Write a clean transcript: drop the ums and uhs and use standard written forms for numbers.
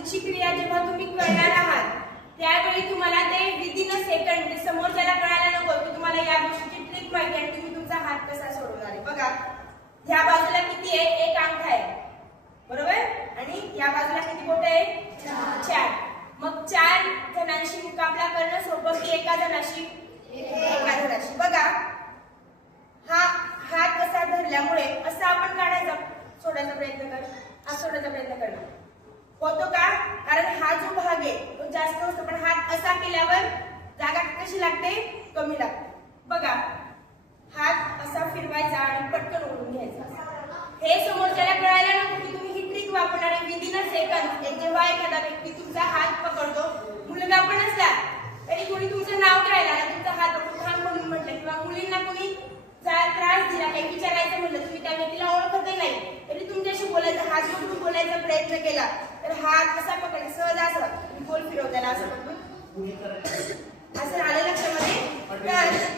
पुढची क्रिया जेव्हा तुम्ही करणार आहात त्यावेळी तुम्हाला ते विदिन अ सेकंड म्हणजे समोरच्याला कळायला नको की तुम्हाला या गोष्टीची ट्रिक माहिती आणि तुम्ही तुमचा हात कसा सोडवणार आहे. बघा ह्या बाजूला किती आहे, एक अंगठा आहे बरोबर, आणि या बाजूला किती बोट आहे, 4. मग 4 जणांशी मुकाबला करणं सोपं की एका जणाशी, एका जणाशी. बघा हा हात असा धरल्यामुळे असा आपण काढायचा, सोडायचा प्रयत्न कर, हा सोडायचा प्रयत्न करणं होतो का, कारण हा जो भाग आहे तो जास्त असतो, पण हात असा केल्यावर जागा कशी लागते, कमी लागते. बघा हात असा फिरवायचा आणि पटकन ओढून घ्यायचा. हे समोरच्याला कळायला नको की तुम्ही ही ट्रिक वापरणार आहे विदिन अ सेकंड. जेव्हा एखादा व्यक्ती तुमचा हात पकडतो, मुलगा पण असला तरी कोणी तुमचं नाव घ्यायला आणि तुमचा हात पकडून थांब म्हणून म्हटलं, किंवा मुलींना कोणी त्रास दिला, काही विचारायचं म्हणलं, तुम्ही त्या व्यक्तीला ओळखतही नाही तरी तुमच्याशी बोलायचं, हात पकडून बोलायचा प्रयत्न केला तर हात कसा पकडायचा, सहज असं गोल फिरवताना असं पकडून